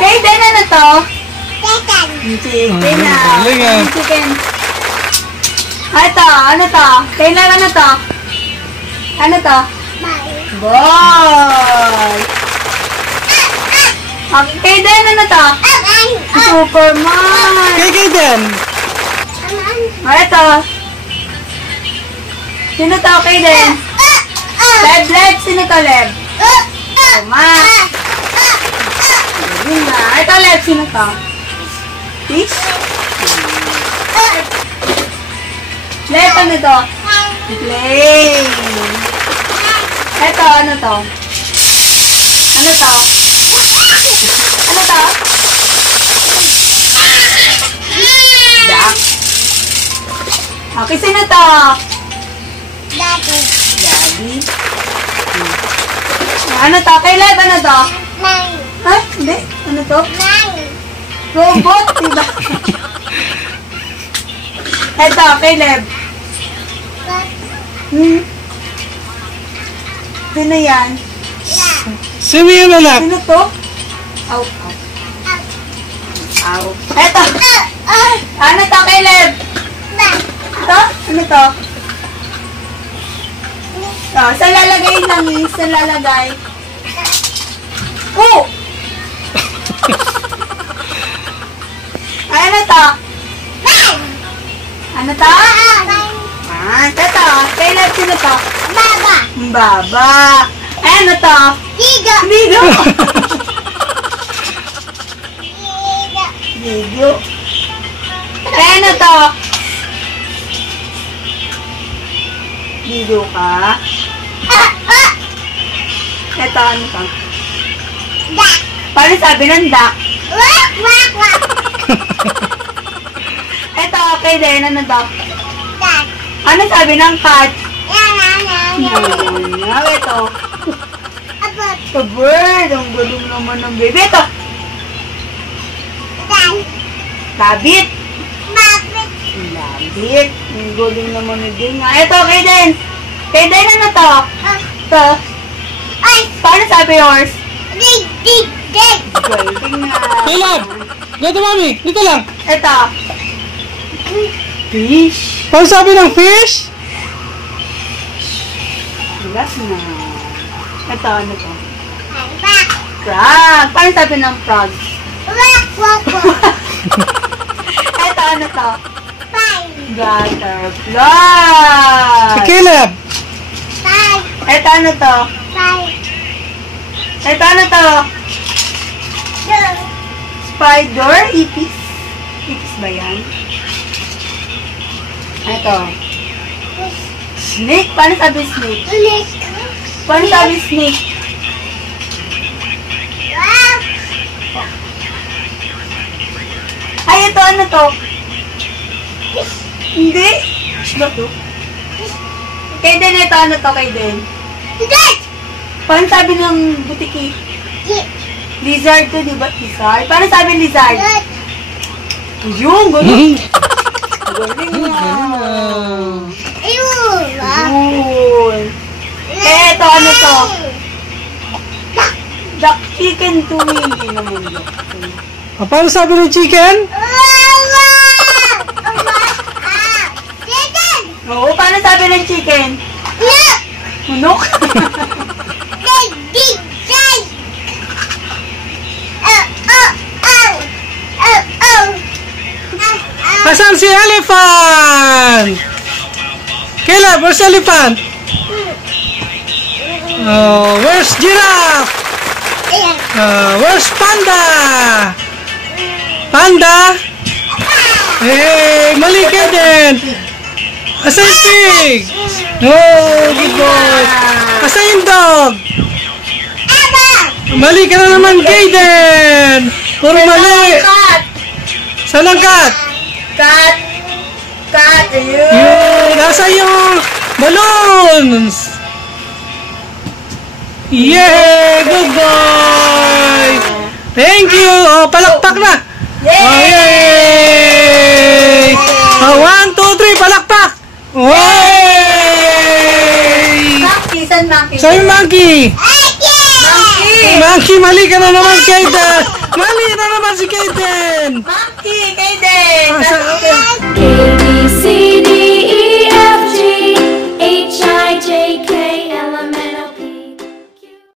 Kayden, ano to? Chicken. Chicken. Ito, ano to? Kayden, ano to? Ano to? Boy. Okay, Kayden, ano to? Superman. Kayden. Ito. Sino to, Kayden? Leb. Sino to, Leb? Max. Ito, Leb. Sino to? Fish? Leb, ano to? Play. Ito, ano to? Ano to? Ano to? Duck. Okay, sino to? Daddy. Ano to? Kay Leb, ano to? Ay, hindi. Ano to? Robot, diba? Ito, kay Leb. Sino yan? Sino yan, anak? Sino to? Aw. Eto. Ano to, kay Leb? Ito? Ano to? Saan lalagay lang eh? Saan lalagay? Oh! Ay, ano to? Ano to? Ito. Kay Leb, sino to? Baba. Ay, ano to? Ligo. Ligo. Ay, ano to? Ligo ka? Ito, ano to? Paano sabi ng duck? Ito, okay din. Ano to? Ano sabi ng cat? Ito. The bird. Ang galing naman ng baby. Ito. Rabbit. Ang galing naman ng dinga. Ito, Kayden. Kayden, ano to? Ito. Paano sabi yours? Galing na. Caleb! Dito, mami! Dito lang! Ito. Fish. Paano sabi ng fish? Relax na. Ito, ano to? Frog. Paano sabi ng frog? Ito, ano to? Butterfly. Si Caleb! Ito, ano to? Ito, ano to? Spider? Ipis? Ipis ba yan? Ito. Snake? Paano sabi snake? Paano sabi snake? Ay, ito, ano to? Hindi? Ba to? Kayden, ito, ano to, Kayden? Paano sabi ng butiki? Lizard to, di ba? Lizard? Paano sabi lizard? Yung, gano'n. Galing na. Yun. Eh, ito, ano to? Duck chicken to, hindi naman duck. Paano sabi ng chicken? Oo, paano sabi ng chicken? Manok? Asan si elephant? Caleb, where's elephant? Oh, where's giraffe? Where's panda? Panda? Hey, mali ka din. Asan yung pig? Oh, good boy. Asan yung dog? Mali ka na naman, Kayden. Puro mali. Cat. Saan ang cat? Cat. Cat. Ayun. Yun, nasa yung balloons. Yay! Good boy! Thank you! Oh, palakpak na! Yay! Oh, yay! Oh, 1, 2, 3, palakpak! Yay! Monkey, saan monkey? Sa'yo, monkey! Monkey! Monkey, mali ka na naman, Kaden! Mali na naman si Kaden! Monkey, Kaden! Ah, sa- Kaden.